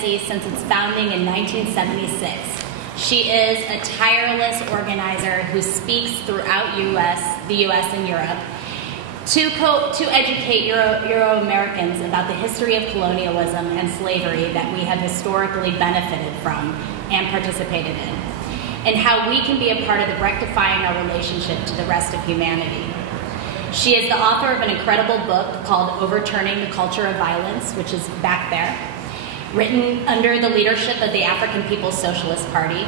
APSC since its founding in 1976. She is a tireless organizer who speaks throughout the U.S. and Europe to educate Euro-Americans about the history of colonialism and slavery that we have historically benefited from and participated in, and how we can be a part of rectifying our relationship to the rest of humanity. She is the author of an incredible book called Overturning the Culture of Violence, which is back there, written under the leadership of the African People's Socialist Party.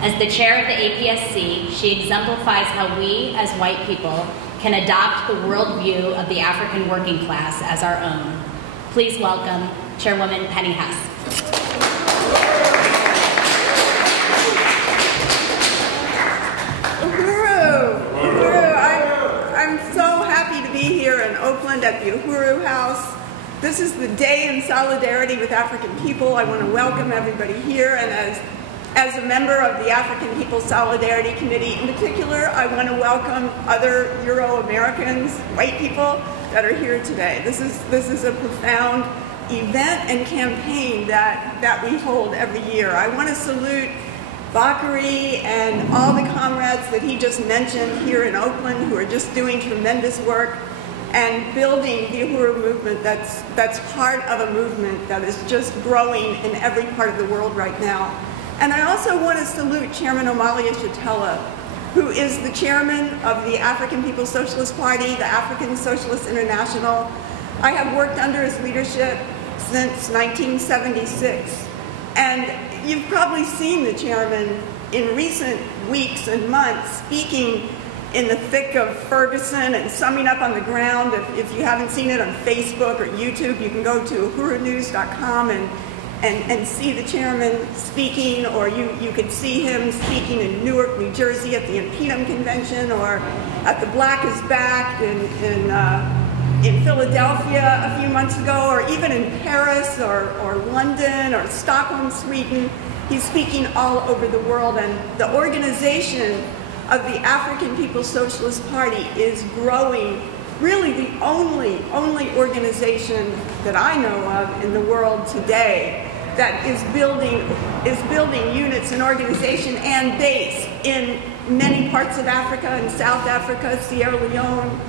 As the chair of the APSC, she exemplifies how we, as white people, can adopt the worldview of the African working class as our own. Please welcome Chairwoman Penny Hess. I'm so happy to be here in Oakland at the Uhuru House. This is the day in solidarity with African people. I want to welcome everybody here, and as a member of the African People's Solidarity Committee in particular, I want to welcome other Euro-Americans, white people that are here today. This is a profound event and campaign that we hold every year. I want to salute Bakary and all the comrades that he just mentioned here in Oakland who are just doing tremendous work and building the Uhuru movement that's part of a movement that is just growing in every part of the world right now. And I also want to salute Chairman Omali Yeshitela, who is the chairman of the African People's Socialist Party, the African Socialist International. I have worked under his leadership since 1976. And you've probably seen the chairman in recent weeks and months speaking in the thick of Ferguson and summing up on the ground. If you haven't seen it on Facebook or YouTube, you can go to uhurunews.com and see the chairman speaking, or you could see him speaking in Newark, New Jersey at the Imperialism Convention, or at the Black is Back in Philadelphia a few months ago, or even in Paris or London or Stockholm, Sweden. He's speaking all over the world, and the organization of the African People's Socialist Party is growing. Really the only organization that I know of in the world today that is building units and organization and base in many parts of Africa, in South Africa, Sierra Leone,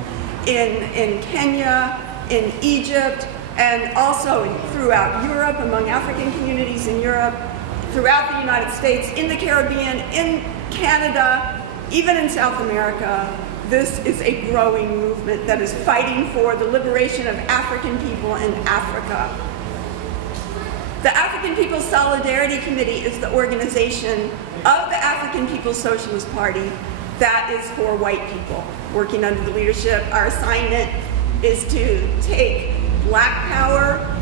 in Kenya, in Egypt, and also throughout Europe, among African communities in Europe, throughout the United States, in the Caribbean, in Canada, even in South America. This is a growing movement that is fighting for the liberation of African people in Africa. The African People's Solidarity Committee is the organization of the African People's Socialist Party that is for white people. Working under the leadership, our assignment is to take black power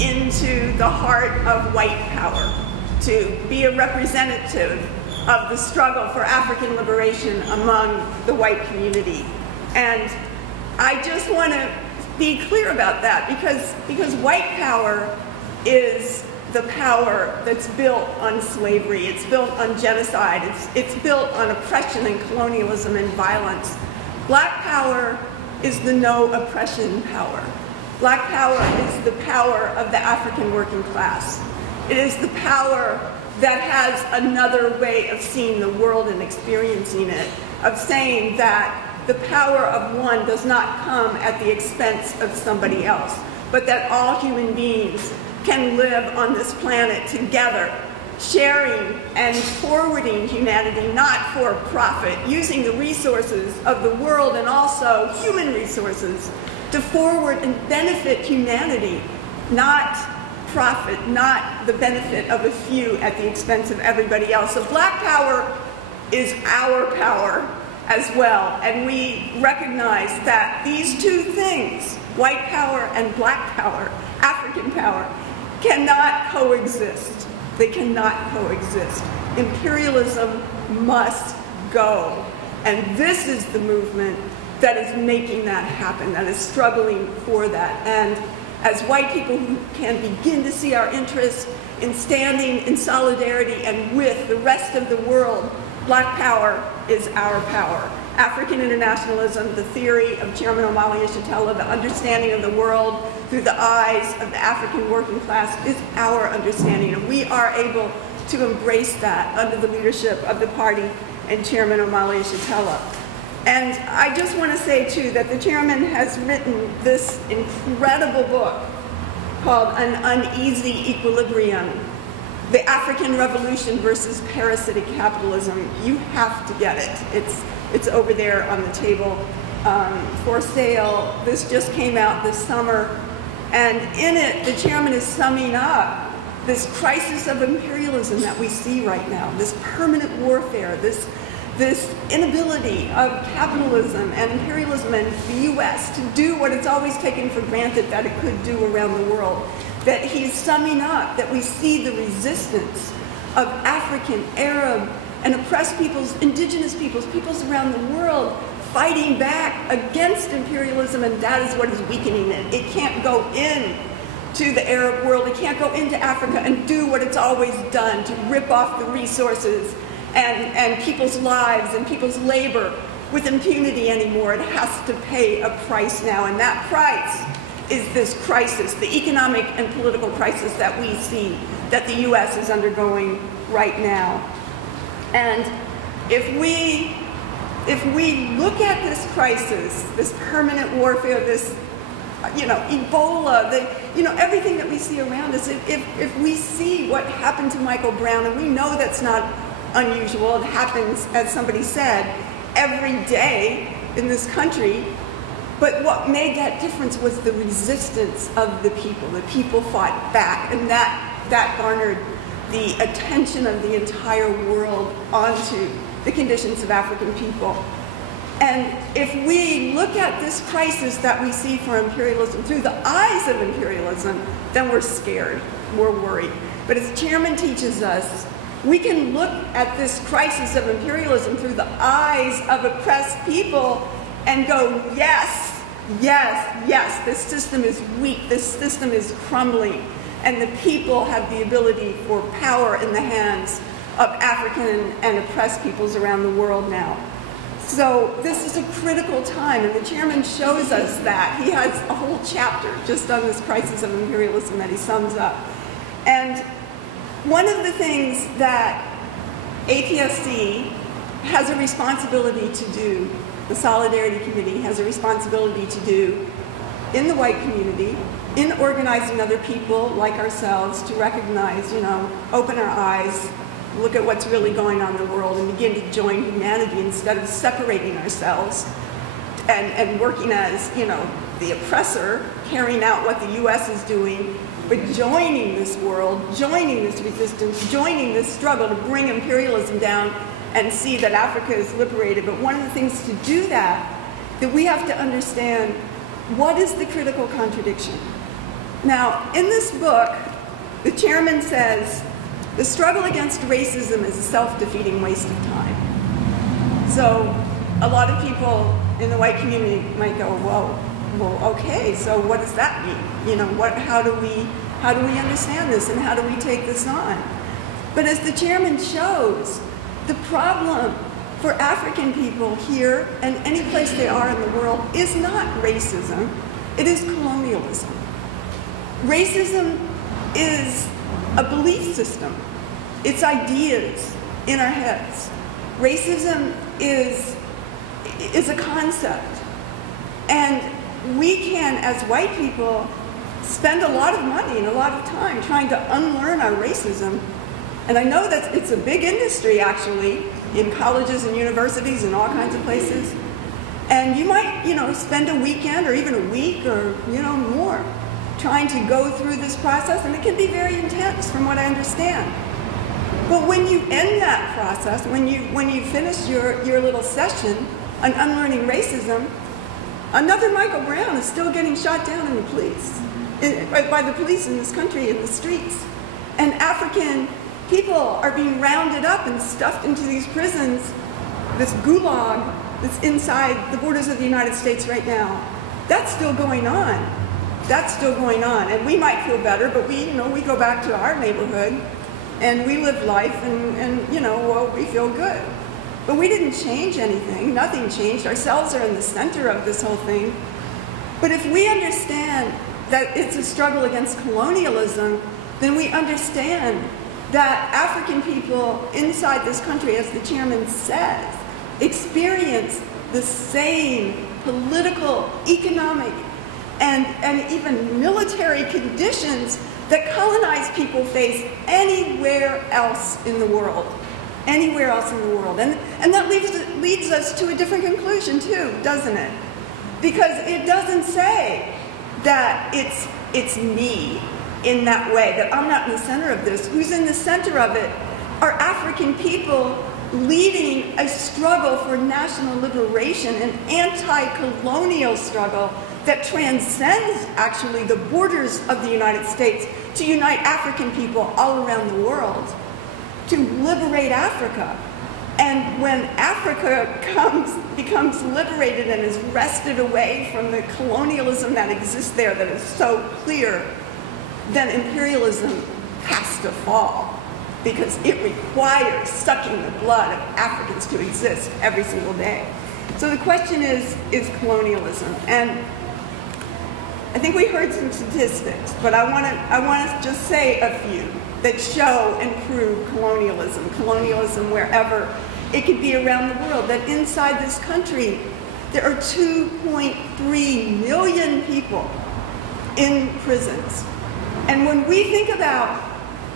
into the heart of white power, to be a representative of the struggle for African liberation among the white community. And I just want to be clear about that, because white power is the power that's built on slavery, it's built on genocide, it's built on oppression and colonialism and violence. Black power is the no oppression power. Black power is the power of the African working class. It is the power that has another way of seeing the world and experiencing it, of saying that the power of one does not come at the expense of somebody else, but that all human beings can live on this planet together, sharing and forwarding humanity, not for profit, using the resources of the world and also human resources to forward and benefit humanity, not profit, not the benefit of a few at the expense of everybody else. So black power is our power as well, and we recognize that these two things, white power and black power, African power, cannot coexist. They cannot coexist. Imperialism must go. And this is the movement that is making that happen, that is struggling for that. And as white people who can begin to see our interests in standing in solidarity and with the rest of the world, black power is our power. African internationalism, the theory of Chairman Omali Yeshitela, the understanding of the world through the eyes of the African working class is our understanding, and we are able to embrace that under the leadership of the party and Chairman Omali Yeshitela. And I just want to say, too, that the chairman has written this incredible book called An Uneasy Equilibrium, The African Revolution versus Parasitic Capitalism. You have to get it. It's over there on the table for sale. This just came out this summer. And in it, the chairman is summing up this crisis of imperialism that we see right now, this permanent warfare, this inability of capitalism and imperialism and the U.S. to do what it's always taken for granted that it could do around the world. That he's summing up that we see the resistance of African, Arab, and oppressed peoples, indigenous peoples, peoples around the world fighting back against imperialism, and that is what is weakening it. It can't go in to the Arab world, it can't go into Africa and do what it's always done, to rip off the resources and people's lives and people's labor with impunity anymore. It has to pay a price now, and that price is this crisis, the economic and political crisis that we see that the U.S. is undergoing right now. And if we look at this crisis, this permanent warfare, this Ebola, everything that we see around us, if we see what happened to Michael Brown, and we know that's not unusual, it happens, as somebody said, every day in this country, but what made that difference was the resistance of the people. The people fought back, and that garnered the attention of the entire world onto the conditions of African people. And if we look at this crisis that we see for imperialism through the eyes of imperialism, then we're scared, we're worried. But as the chairman teaches us, we can look at this crisis of imperialism through the eyes of oppressed people and go, yes, yes, yes, this system is weak, this system is crumbling, and the people have the ability for power in the hands of African and oppressed peoples around the world now. So this is a critical time, and the chairman shows us that. He has a whole chapter just on this crisis of imperialism that he sums up. And one of the things that APSC has a responsibility to do, the Solidarity Committee has a responsibility to do in the white community, in organizing other people like ourselves to recognize, open our eyes, look at what's really going on in the world and begin to join humanity instead of separating ourselves and working as, the oppressor, carrying out what the U.S. is doing, but joining this world, joining this resistance, joining this struggle to bring imperialism down and see that Africa is liberated. But one of the things to do that we have to understand, what is the critical contradiction? Now, in this book, the chairman says, the struggle against racism is a self-defeating waste of time. So a lot of people in the white community might go, well, okay, so what does that mean? How do we understand this, and how do we take this on? But as the chairman shows, the problem for African people here and any place they are in the world is not racism, it is colonialism. Racism is a belief system. It's ideas in our heads. Racism is a concept. And we can, as white people, spend a lot of money and a lot of time trying to unlearn our racism. And I know that it's a big industry, actually, in colleges and universities and all kinds of places. And you might, spend a weekend or even a week or, more trying to go through this process, and it can be very intense from what I understand. But when you end that process, when you finish your little session on unlearning racism, another Michael Brown is still getting shot down in the police, by the police in this country, in the streets. And African people are being rounded up and stuffed into these prisons, this gulag that's inside the borders of the United States right now. That's still going on. That's still going on. And we might feel better, but we go back to our neighborhood and we live life and we feel good. But we didn't change anything. Nothing changed. Ourselves are in the center of this whole thing. But if we understand that it's a struggle against colonialism, then we understand that African people inside this country, as the chairman says, experience the same political, economic, and even military conditions that colonized people face anywhere else in the world. Anywhere else in the world. And that leads us to a different conclusion too, doesn't it? Because it doesn't say that it's me in that way, that I'm not in the center of this. Who's in the center of it are African people leading a struggle for national liberation, an anti-colonial struggle that transcends actually the borders of the United States to unite African people all around the world, to liberate Africa. And when Africa becomes liberated and is wrested away from the colonialism that exists there that is so clear, then imperialism has to fall, because it requires sucking the blood of Africans to exist every single day. So the question is colonialism. And I think we heard some statistics, but I want to just say a few that show and prove colonialism wherever it could be around the world, that inside this country there are 2.3 million people in prisons. And when we think about,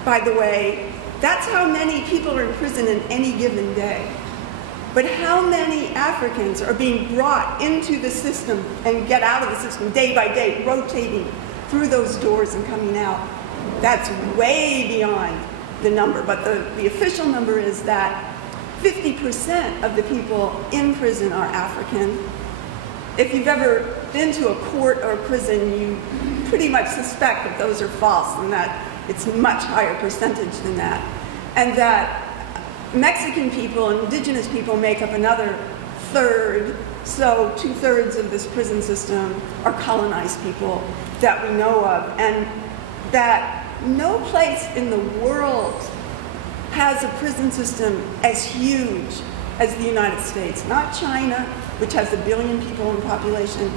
by the way, that's how many people are in prison in any given day. But how many Africans are being brought into the system and get out of the system day by day, rotating through those doors and coming out? That's way beyond the number. But the official number is that 50% of the people in prison are African. If you've ever been to a court or a prison, you pretty much suspect that those are false and that it's a much higher percentage than that. And that Mexican people and indigenous people make up another third, so 2/3 of this prison system are colonized people that we know of, and that no place in the world has a prison system as huge as the United States. Not China, which has 1 billion people in population,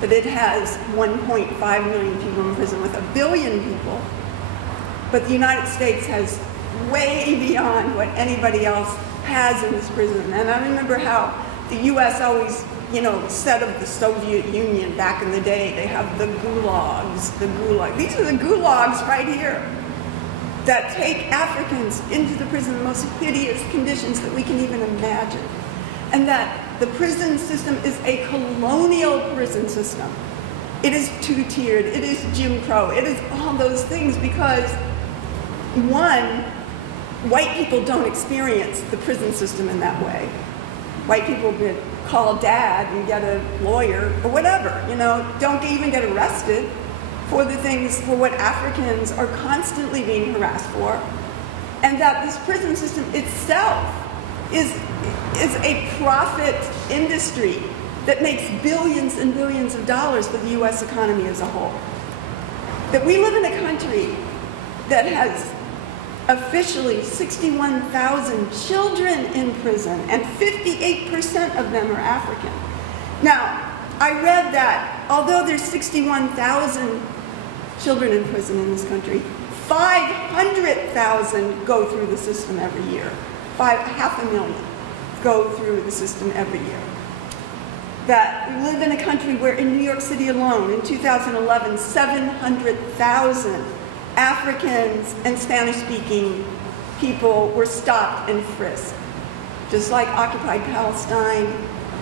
but it has 1.5 million people in prison with 1 billion people. But the United States has way beyond what anybody else has in this prison. And I remember how the U.S. always, said of the Soviet Union back in the day, they have the gulags, These are the gulags right here that take Africans into the prison in the most hideous conditions that we can even imagine. And that the prison system is a colonial prison system. It is two-tiered, it is Jim Crow, it is all those things because, one, white people don't experience the prison system in that way. White people could call dad and get a lawyer or whatever, don't even get arrested for the things, for what Africans are constantly being harassed for. And that this prison system itself is a profit industry that makes billions and billions of dollars for the U.S. economy as a whole. That we live in a country that has officially 61,000 children in prison, and 58% of them are African. Now, I read that although there's 61,000 children in prison in this country, 500,000 go through the system every year. 500,000 go through the system every year. That we live in a country where in New York City alone, in 2011, 700,000 Africans and Spanish-speaking people were stopped and frisked, just like occupied Palestine,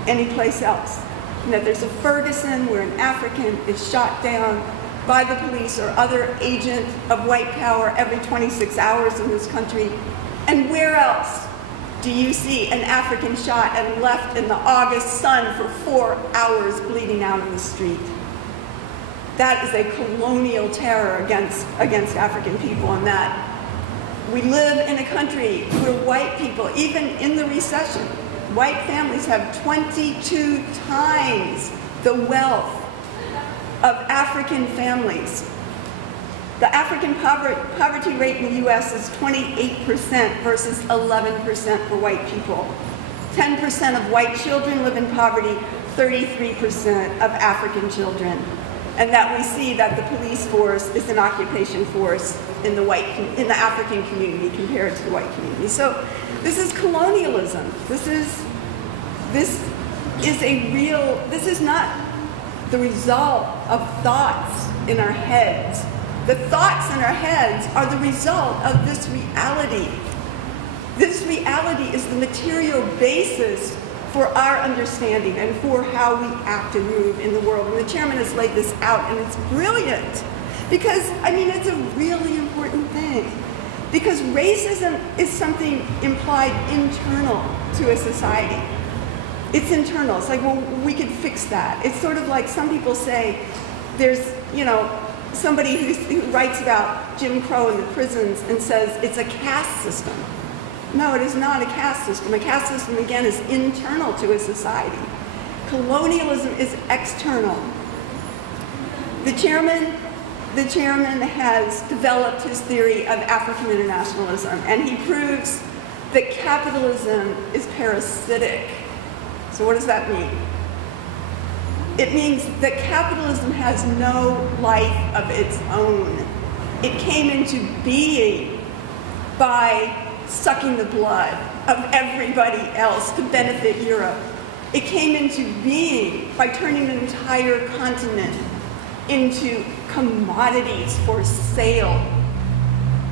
any place else. And that there's a Ferguson where an African is shot down by the police or other agent of white power every 26 hours in this country. And where else do you see an African shot and left in the August sun for 4 hours bleeding out in the street? That is a colonial terror against African people, and that we live in a country where white people, even in the recession, white families have 22 times the wealth of African families. The African poverty rate in the U.S. is 28% versus 11% for white people. 10% of white children live in poverty, 33% of African children. And that we see that the police force is an occupation force in the African community compared to the white community. So this is colonialism. This is not the result of thoughts in our heads. The thoughts in our heads are the result of this reality. This reality is the material basis for our understanding and for how we act and move in the world. And the chairman has laid this out, and it's brilliant. Because, I mean, it's a really important thing. Because racism is something implied internal to a society. It's internal. It's like, well, we could fix that. It's sort of like some people say there's, you know, somebody who writes about Jim Crow in the prisons and says it's a caste system. No, it is not a caste system. A caste system, again, is internal to a society. Colonialism is external. The chairman has developed his theory of African internationalism, and he proves that capitalism is parasitic. So what does that mean? It means that capitalism has no life of its own. It came into being by sucking the blood of everybody else to benefit Europe. It came into being by turning an entire continent into commodities for sale.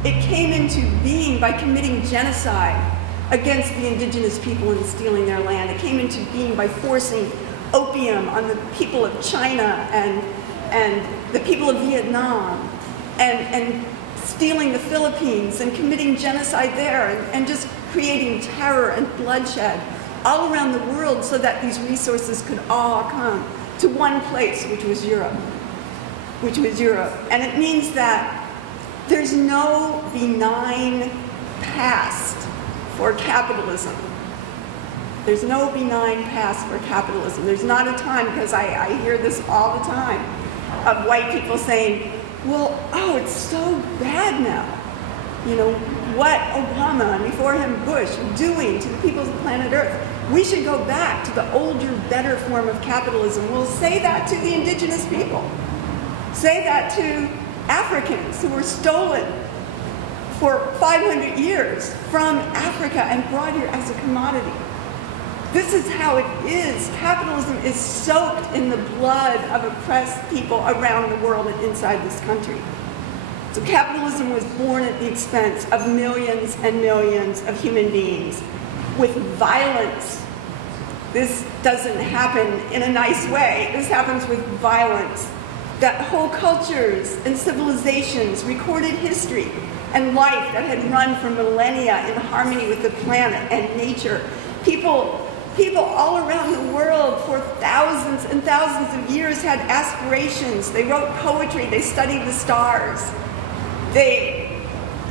It came into being by committing genocide against the indigenous people and stealing their land. It came into being by forcing opium on the people of China and the people of Vietnam and stealing the Philippines and committing genocide there and just creating terror and bloodshed all around the world so that these resources could all come to one place, which was Europe. And it means that there's no benign past for capitalism. There's no benign past for capitalism. There's not a time, because I hear this all the time, of white people saying, well, oh, it's so bad now. You know, what Obama and before him Bush are doing to the people of the planet Earth. We should go back to the older, better form of capitalism. We'll say that to the indigenous people. Say that to Africans who were stolen for 500 years from Africa and brought here as a commodity. This is how it is. Capitalism is soaked in the blood of oppressed people around the world and inside this country. So capitalism was born at the expense of millions and millions of human beings with violence. This doesn't happen in a nice way. This happens with violence. That whole cultures and civilizations, recorded history, and life that had run for millennia in harmony with the planet and nature. People all around the world for thousands and thousands of years had aspirations. They wrote poetry. They studied the stars. They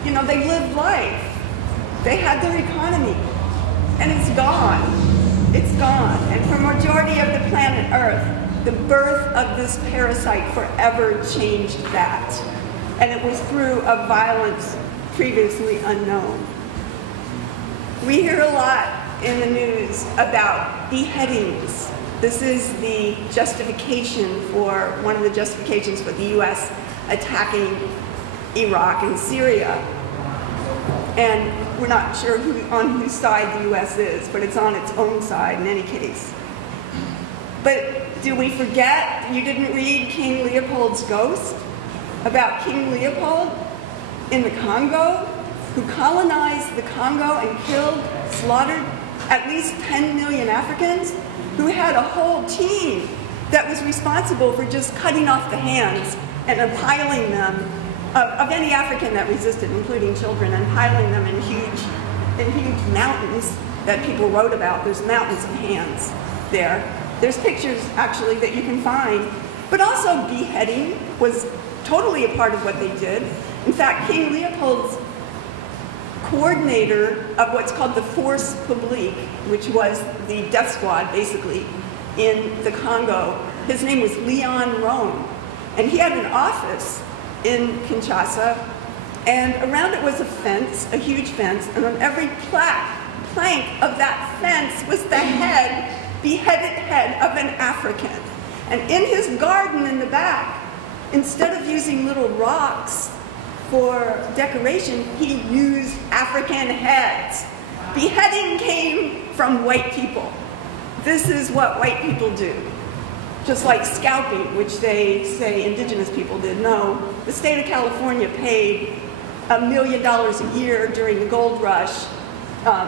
lived life. They had their economy. And it's gone. It's gone. And for a majority of the planet Earth, the birth of this parasite forever changed that. And it was through a violence previously unknown. We hear a lot in the news about beheadings. This is the justification for, one of the justifications for the U.S. attacking Iraq and Syria. And we're not sure on whose side the U.S. is, but it's on its own side in any case. But do we forget, you didn't read King Leopold's Ghost? About King Leopold in the Congo, who colonized the Congo and killed, slaughtered at least 10 million Africans, who had a whole team that was responsible for just cutting off the hands and piling them of any African that resisted, including children, and piling them in huge mountains that people wrote about. There's mountains of hands there. There's pictures, actually, that you can find. But also beheading was totally a part of what they did. In fact, King Leopold's coordinator of what's called the Force Publique, which was the death squad, basically, in the Congo, his name was Leon Rome. And he had an office in Kinshasa, and around it was a fence, a huge fence, and on every plaque plank of that fence was the head, beheaded head of an African. And in his garden in the back, instead of using little rocks for decoration, he used African heads. Beheading came from white people. This is what white people do. Just like scalping, which they say indigenous people did. No, the state of California paid $1 million a year during the gold rush,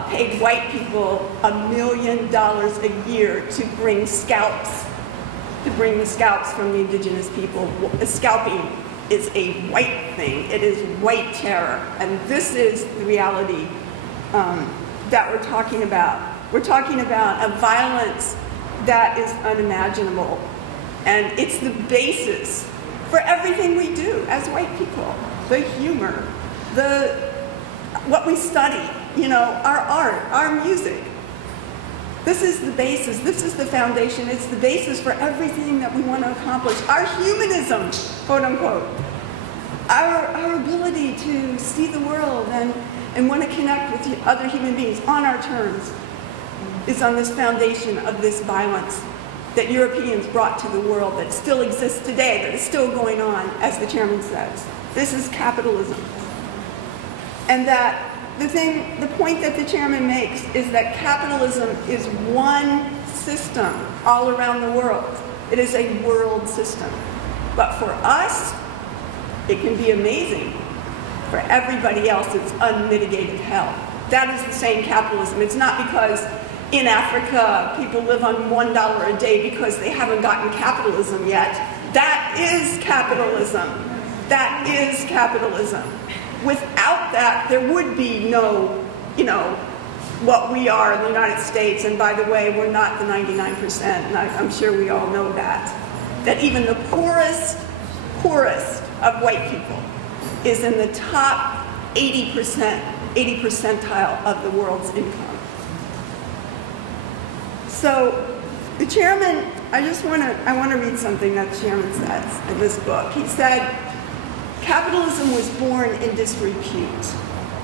paid white people $1 million a year to bring scalps, the scalps from the indigenous people. Scalping is a white thing. It is white terror. And this is the reality that we're talking about. We're talking about a violence that is unimaginable. And it's the basis for everything we do as white people. The humor, what we study, our art, our music. This is the basis, this is the foundation, it's the basis for everything that we want to accomplish. Our humanism, quote unquote. Our ability to see the world and want to connect with other human beings on our terms is on this foundation of this violence that Europeans brought to the world that still exists today, that is still going on, as the chairman says. This is capitalism. And that the point that the chairman makes is that capitalism is one system all around the world. It is a world system. But for us, it can be amazing. For everybody else, it's unmitigated hell. That is the same capitalism. It's not because in Africa people live on $1 a day because they haven't gotten capitalism yet. That is capitalism. That is capitalism. Without that, there would be no, what we are in the United States. And by the way, we're not the 99%, and I'm sure we all know that. That even the poorest of white people is in the top 80 percentile of the world's income. So the chairman, I want to read something that the chairman says in this book. He said, capitalism was born in disrepute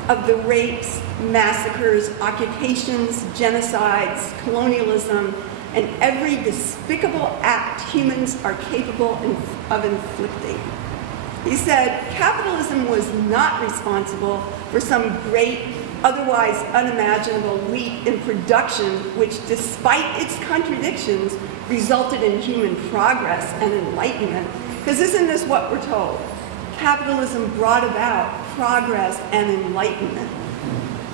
of the rapes, massacres, occupations, genocides, colonialism, and every despicable act humans are capable of inflicting. He said, capitalism was not responsible for some great, otherwise unimaginable leap in production, which, despite its contradictions, resulted in human progress and enlightenment. Because isn't this what we're told? Capitalism brought about progress and enlightenment.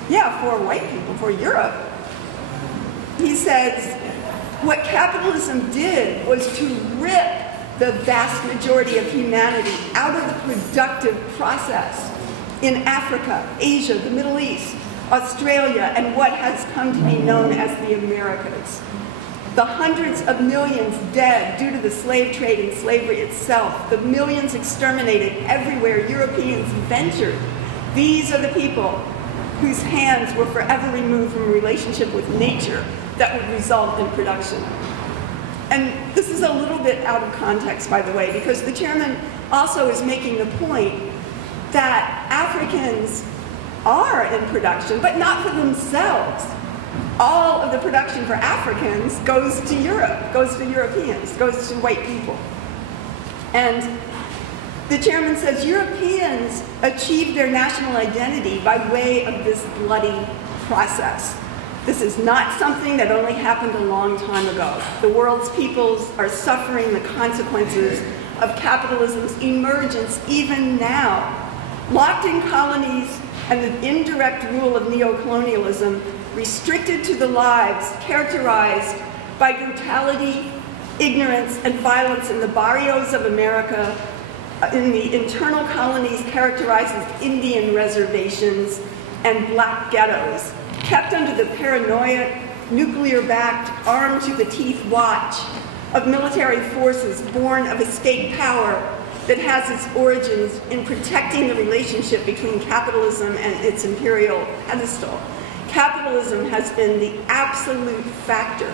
Yeah, for white people, for Europe. He says, what capitalism did was to rip the vast majority of humanity out of the productive process in Africa, Asia, the Middle East, Australia, and what has come to be known as the Americas. The hundreds of millions dead due to the slave trade and slavery itself, the millions exterminated everywhere Europeans ventured. These are the people whose hands were forever removed from a relationship with nature that would result in production. And this is a little bit out of context, by the way, because the chairman also is making the point that Africans are in production, but not for themselves. All of the production for Africans goes to Europe, goes to Europeans, goes to white people. And the chairman says Europeans achieved their national identity by way of this bloody process. This is not something that only happened a long time ago. The world's peoples are suffering the consequences of capitalism's emergence even now. Locked in colonies and the indirect rule of neocolonialism, restricted to the lives characterized by brutality, ignorance, and violence in the barrios of America, in the internal colonies characterized as Indian reservations and black ghettos, kept under the paranoia, nuclear-backed, armed-to-the-teeth watch of military forces born of a state power that has its origins in protecting the relationship between capitalism and its imperial pedestal. Capitalism has been the absolute factor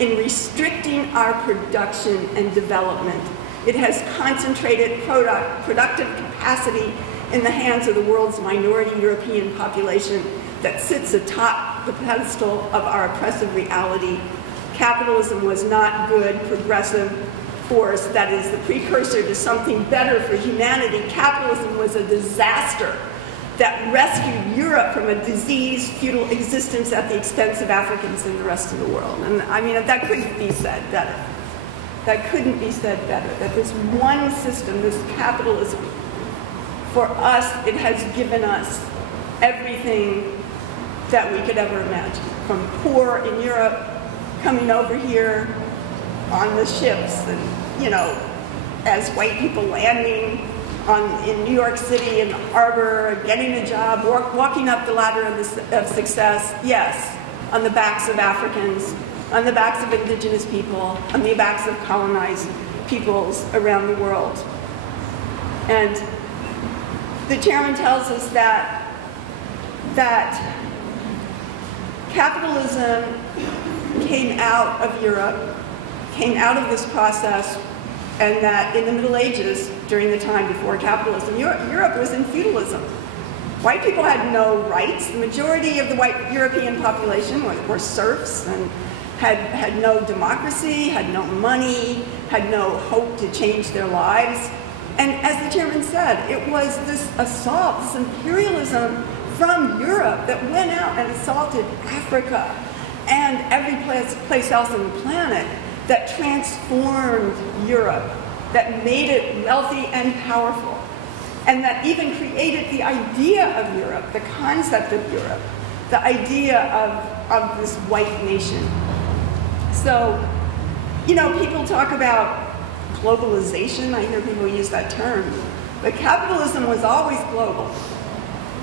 in restricting our production and development. It has concentrated productive capacity in the hands of the world's minority European population that sits atop the pedestal of our oppressive reality. Capitalism was not good, progressive force that is the precursor to something better for humanity. Capitalism was a disaster that rescued Europe from a diseased, feudal existence at the expense of Africans and the rest of the world. And I mean, that couldn't be said better. That couldn't be said better, that this one system, this capitalism, for us, it has given us everything that we could ever imagine. From poor in Europe, coming over here on the ships, and, you know, as white people landing in New York City in the harbor, getting a job, walking up the ladder of success, yes, on the backs of Africans, on the backs of indigenous people, on the backs of colonized peoples around the world. And the chairman tells us that capitalism came out of Europe, came out of this process, and that in the Middle Ages, during the time before capitalism, Europe was in feudalism. White people had no rights. The majority of the white European population were serfs and had no democracy, had no money, had no hope to change their lives. And as the chairman said, it was this assault, this imperialism from Europe that went out and assaulted Africa and every place else on the planet that transformed Europe, that made it wealthy and powerful, and that even created the idea of Europe, the concept of Europe, the idea of this white nation. So, you know, people talk about globalization. I hear people use that term. But capitalism was always global.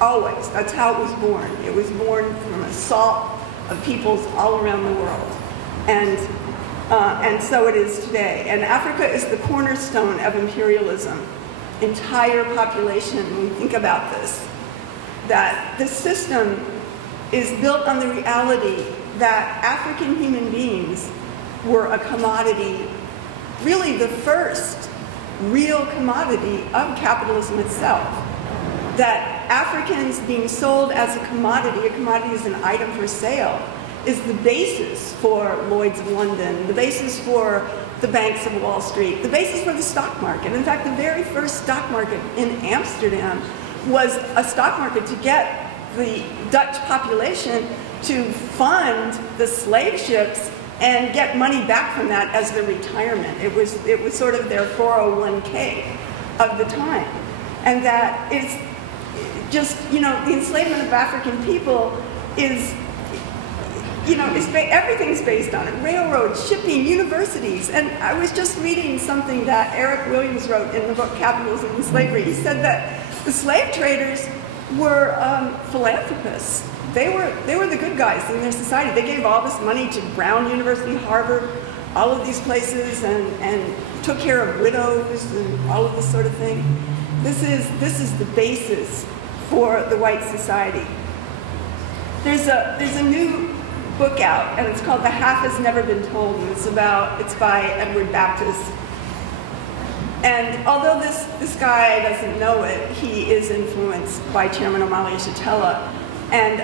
Always. That's how it was born. It was born from assault of peoples all around the world. And so it is today. And Africa is the cornerstone of imperialism. Entire population, when we think about this, that the system is built on the reality that African human beings were a commodity, really the first real commodity of capitalism itself. That Africans being sold as a commodity is an item for sale, is the basis for Lloyd's of London, the basis for the banks of Wall Street, the basis for the stock market. In fact, the very first stock market in Amsterdam was a stock market to get the Dutch population to fund the slave ships and get money back from that as their retirement. It was sort of their 401k of the time. And that it's just, you know, the enslavement of African people is, you know, everything's based on it. Railroads, shipping, universities. And I was just reading something that Eric Williams wrote in the book Capitalism and Slavery. He said that the slave traders were philanthropists. They were the good guys in their society. They gave all this money to Brown University, Harvard, all of these places, and took care of widows and all of this sort of thing. This is the basis for the white society. There's a new book out, and it's called The Half Has Never Been Told, and it's by Edward Baptist. And although this guy doesn't know it, he is influenced by Chairman Omali Yeshitela. And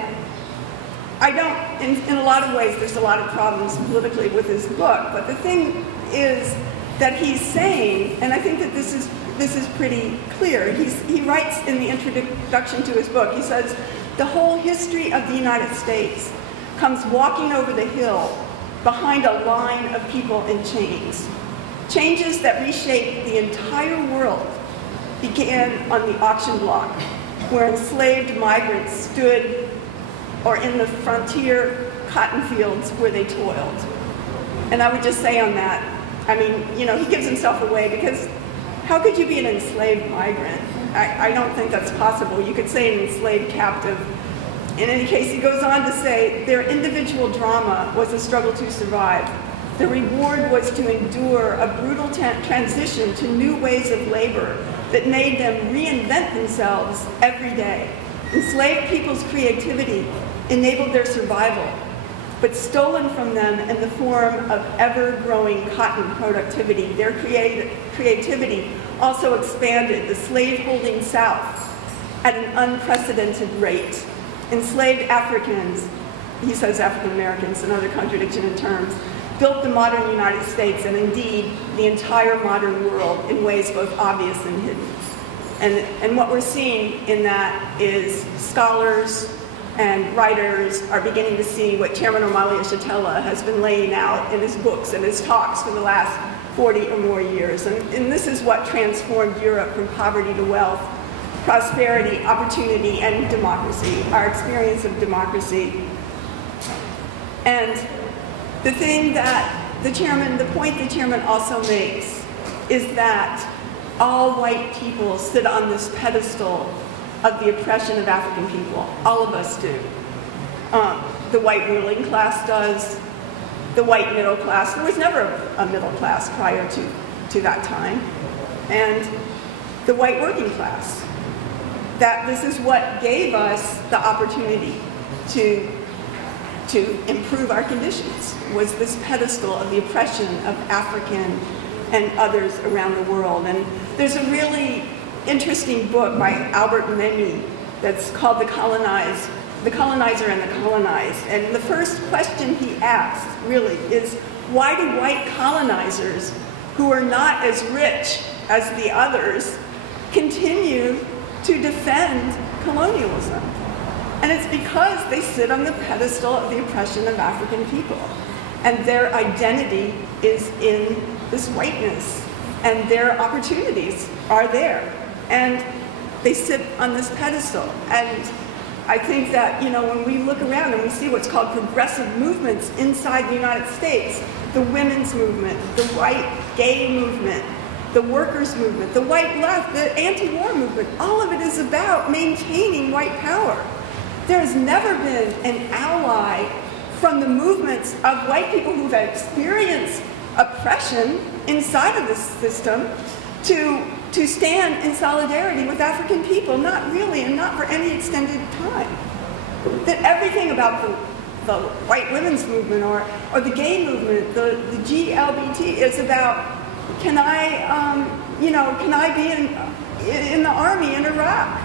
I don't, in a lot of ways, there's a lot of problems politically with his book, but the thing is that he's saying, and I think that this is pretty clear, he writes in the introduction to his book, he says, the whole history of the United States comes walking over the hill behind a line of people in chains. Changes that reshaped the entire world began on the auction block, where enslaved migrants stood, or in the frontier cotton fields where they toiled. And I would just say on that, I mean, you know, he gives himself away, because how could you be an enslaved migrant? I don't think that's possible. You could say an enslaved captive. In any case, he goes on to say, their individual drama was a struggle to survive. The reward was to endure a brutal transition to new ways of labor that made them reinvent themselves every day. Enslaved people's creativity enabled their survival, but stolen from them in the form of ever-growing cotton productivity. Their creativity also expanded the slave-holding South at an unprecedented rate. Enslaved Africans he says African Americans, another contradiction in terms, built the modern United States and indeed the entire modern world in ways both obvious and hidden. And what we're seeing in that is scholars and writers are beginning to see what Chairman Omali Yeshitela has been laying out in his books and his talks for the last 40 or more years. And this is what transformed Europe from poverty to wealth, prosperity, opportunity, and democracy, our experience of democracy. And the thing that the point the chairman also makes is that all white people sit on this pedestal of the oppression of African people. All of us do. The white ruling class does, the white middle class. There was never a middle class prior to that time. And the white working class. That this is what gave us the opportunity to improve our conditions, was this pedestal of the oppression of African and others around the world. And there's a really interesting book by Albert Memmi that's called The Colonizer and the Colonized. And the first question he asks, really, is why do white colonizers, who are not as rich as the others, continue to defend colonialism? And it's because they sit on the pedestal of the oppression of African people. And their identity is in this whiteness. And their opportunities are there. And they sit on this pedestal. And I think that, you know, when we look around and we see what's called progressive movements inside the United States, the women's movement, the white gay movement, the workers' movement, the white left, the anti-war movement, all of it is about maintaining white power. There has never been an ally from the movements of white people who've experienced oppression inside of this system to stand in solidarity with African people, not really, and not for any extended time. That everything about the white women's movement or the gay movement, the GLBT, is about, can I be in the army in Iraq?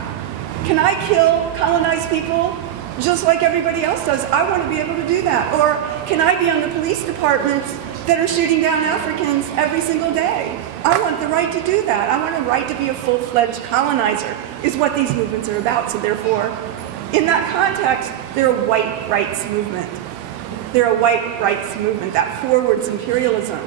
Can I kill colonized people just like everybody else does? I want to be able to do that. Or can I be on the police departments that are shooting down Africans every single day? I want the right to do that. I want a right to be a full-fledged colonizer, is what these movements are about. So therefore, in that context, they're a white rights movement. They're a white rights movement that forwards imperialism.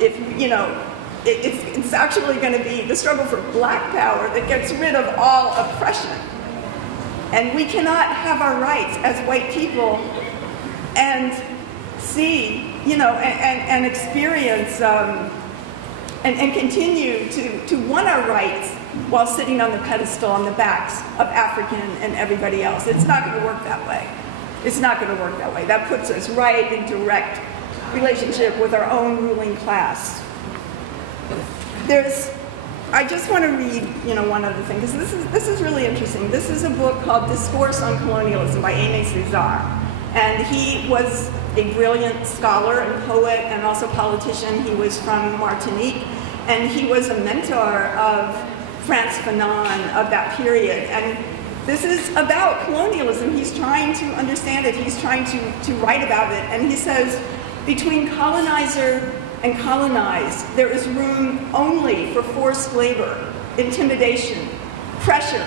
If, you know, it's actually going to be the struggle for black power that gets rid of all oppression. And we cannot have our rights as white people and see, you know, and experience and continue to want our rights while sitting on the pedestal on the backs of African and everybody else. It's not going to work that way. It's not going to work that way. That puts us right in direct relationship with our own ruling class. I just want to read, you know, one other thing, because this is really interesting. This is a book called Discourse on Colonialism by Aimé Césaire. And he was a brilliant scholar and poet and also politician. He was from Martinique, and he was a mentor of Frantz Fanon of that period. And this is about colonialism. He's trying to understand it. He's trying to write about it. And he says, between colonizer and colonized, there is room only for forced labor, intimidation, pressure,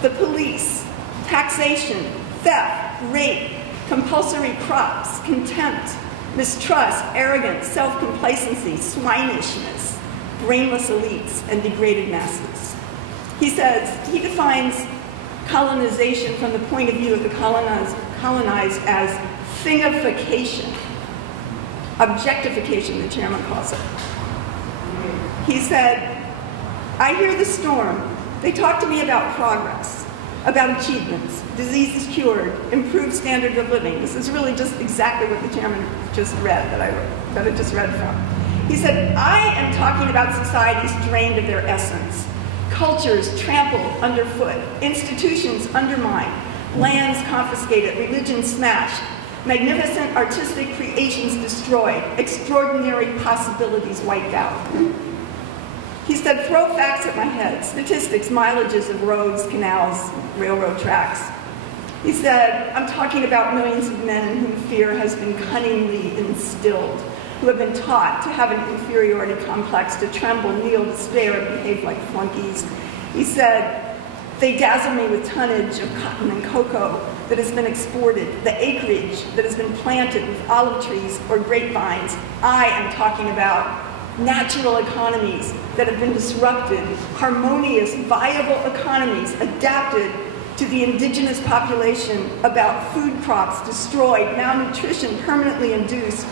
the police, taxation, theft, rape, compulsory crops, contempt, mistrust, arrogance, self-complacency, swinishness, brainless elites, and degraded masses. He says, he defines colonization from the point of view of the colonized as thingification. Objectification, the chairman calls it. He said, I hear the storm. They talk to me about progress, about achievements, diseases cured, improved standard of living. This is really just exactly what the chairman just read, that I just read from. He said, I am talking about societies drained of their essence, cultures trampled underfoot, institutions undermined, lands confiscated, religion smashed, magnificent artistic creations destroyed, extraordinary possibilities wiped out. He said, throw facts at my head, statistics, mileages of roads, canals, railroad tracks. He said, I'm talking about millions of men in whom fear has been cunningly instilled, who have been taught to have an inferiority complex, to tremble, kneel, despair, and behave like flunkies. He said, they dazzle me with tonnage of cotton and cocoa that has been exported, the acreage that has been planted with olive trees or grapevines. I am talking about natural economies that have been disrupted, harmonious, viable economies adapted to the indigenous population, about food crops destroyed, malnutrition permanently induced,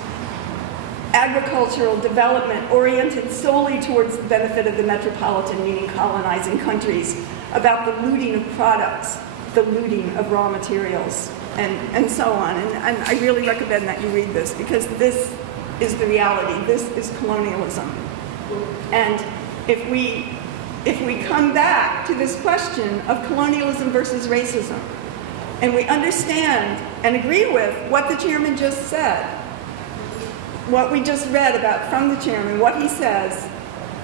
agricultural development oriented solely towards the benefit of the metropolitan, meaning colonizing countries, about the looting of products, the looting of raw materials, and so on. And I really recommend that you read this, because this is the reality. This is colonialism. And if we come back to this question of colonialism versus racism, and we understand and agree with what the chairman just said, what we just read about from the chairman, what he says,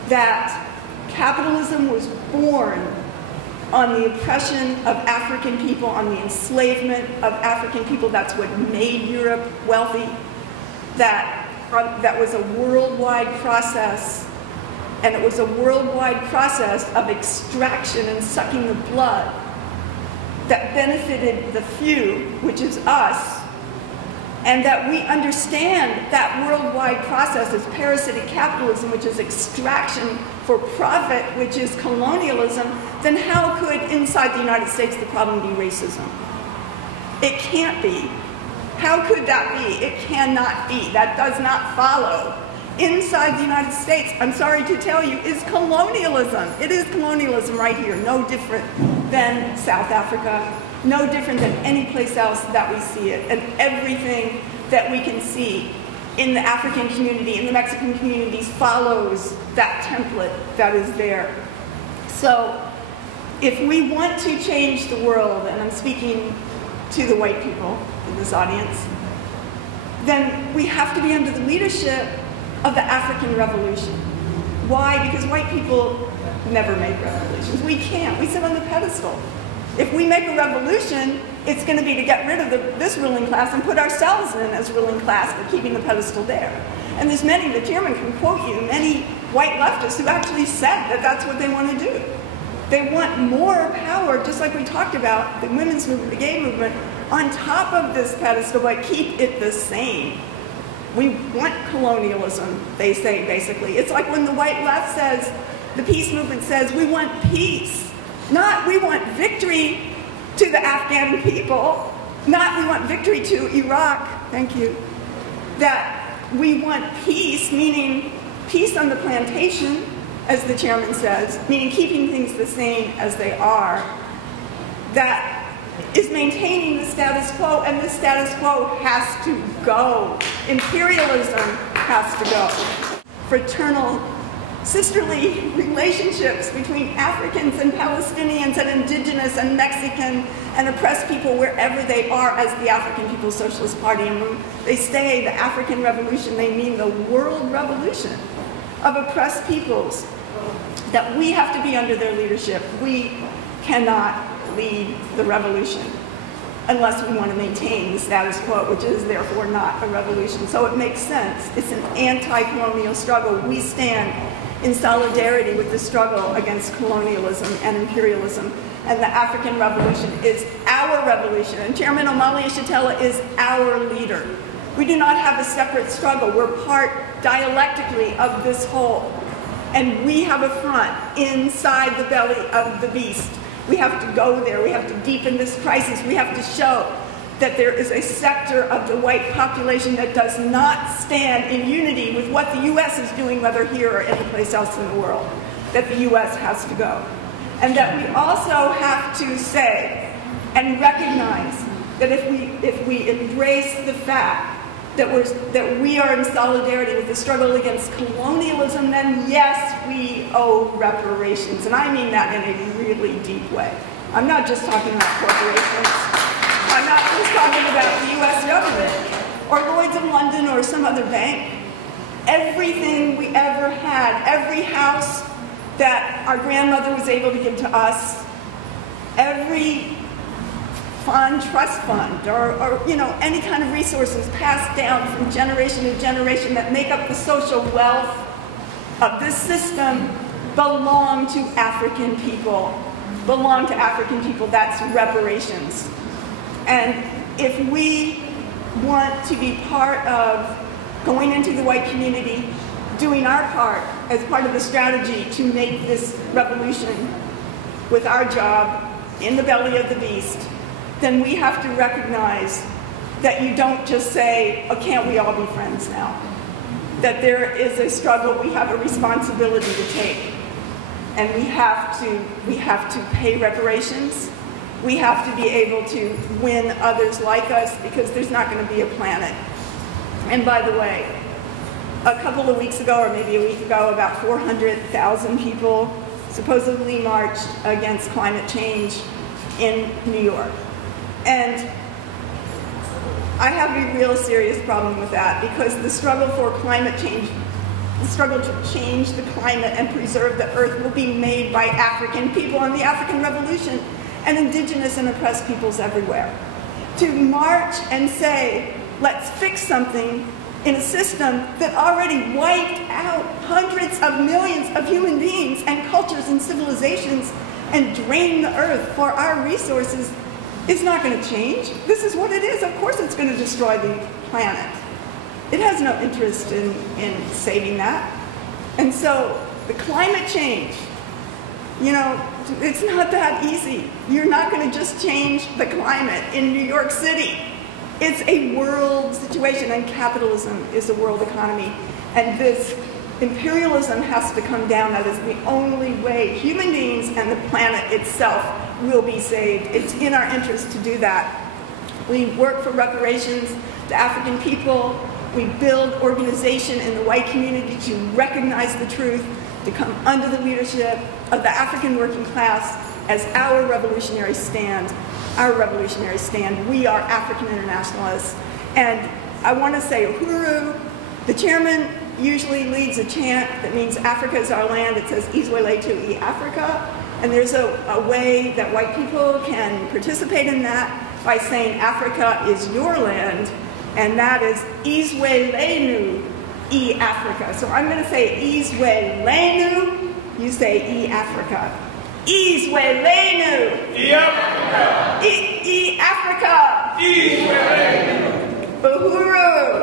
that capitalism was born on the oppression of African people, on the enslavement of African people. That's what made Europe wealthy. That was a worldwide process, and it was a worldwide process of extraction and sucking the blood that benefited the few, which is us, and that we understand that worldwide process as parasitic capitalism, which is extraction for profit, which is colonialism, then how could inside the United States the problem be racism? It can't be. How could that be? It cannot be. That does not follow. Inside the United States, I'm sorry to tell you, is colonialism. It is colonialism right here, no different than South Africa, no different than any place else that we see it. And everything that we can see in the African community, in the Mexican communities, follows that template that is there. So if we want to change the world, and I'm speaking to the white people in this audience, then we have to be under the leadership of the African Revolution. Why? Because white people never make revolutions. We can't. We sit on the pedestal. If we make a revolution, it's going to be to get rid of this ruling class and put ourselves in as ruling class, but keeping the pedestal there. And there's many, the chairman can quote you, many white leftists who actually said that that's what they want to do. They want more power, just like we talked about, the women's movement, the gay movement, on top of this pedestal, but keep it the same. We want colonialism, they say, basically. It's like when the white left says, the peace movement says, we want peace. Not we want victory to the Afghan people. Not we want victory to Iraq. Thank you. That we want peace, meaning peace on the plantation, as the chairman says, meaning keeping things the same as they are. That is maintaining the status quo, and the status quo has to go. Imperialism has to go. Fraternal, sisterly relationships between Africans and Palestinians and indigenous and Mexican and oppressed people wherever they are as the African People's Socialist Party. And when they say the African Revolution, they mean the world revolution of oppressed peoples, that we have to be under their leadership. We cannot lead the revolution unless we want to maintain the status quo, which is therefore not a revolution. So it makes sense. It's an anti-colonial struggle. We stand in solidarity with the struggle against colonialism and imperialism. And the African Revolution is our revolution. And Chairman Omali Yeshitela is our leader. We do not have a separate struggle. We're part dialectically of this whole. And we have a front inside the belly of the beast. We have to go there. We have to deepen this crisis. We have to show that there is a sector of the white population that does not stand in unity with what the U.S. is doing, whether here or anyplace else in the world, that the U.S. has to go. And that we also have to say and recognize that if we embrace the fact that we are in solidarity with the struggle against colonialism, then yes, we owe reparations. And I mean that in a really deep way. I'm not just talking about corporations. I'm not just talking about the U.S. government or Lloyd's of London or some other bank. Everything we ever had, every house that our grandmother was able to give to us, every trust fund, or you know, any kind of resources passed down from generation to generation that make up the social wealth of this system belong to African people. Belong to African people. That's reparations. And if we want to be part of going into the white community, doing our part as part of the strategy to make this revolution with our job in the belly of the beast, then we have to recognize that you don't just say, oh, can't we all be friends now? That there is a struggle, we have a responsibility to take. And we have to pay reparations. We have to be able to win others like us, because there's not going to be a planet. And by the way, a couple of weeks ago, or maybe a week ago, about 400,000 people supposedly marched against climate change in New York. And I have a real serious problem with that, because the struggle for climate change, the struggle to change the climate and preserve the earth, will be made by African people and the African Revolution and indigenous and oppressed peoples everywhere. To march and say, let's fix something in a system that already wiped out hundreds of millions of human beings and cultures and civilizations and drained the earth for our resources, is not going to change. This is what it is. Of course it's going to destroy the planet. It has no interest in saving that. And so the climate change, you know, it's not that easy. You're not going to just change the climate in New York City. It's a world situation, and capitalism is a world economy. And this imperialism has to come down. That is the only way human beings and the planet itself will be saved. It's in our interest to do that. We work for reparations to African people. We build organization in the white community to recognize the truth, to come under the leadership of the African working class as our revolutionary stand. Our revolutionary stand. We are African internationalists. And I want to say Uhuru. The chairman usually leads a chant that means Africa is our land. It says Izwe letu I Africa. And there's a way that white people can participate in that by saying Africa is your land, and that is Izwe lenu I Africa. So I'm going to say Izwe lenu, you say I Africa. Izwe lenu I Africa. I Africa. Izwe lenu. Uhuru.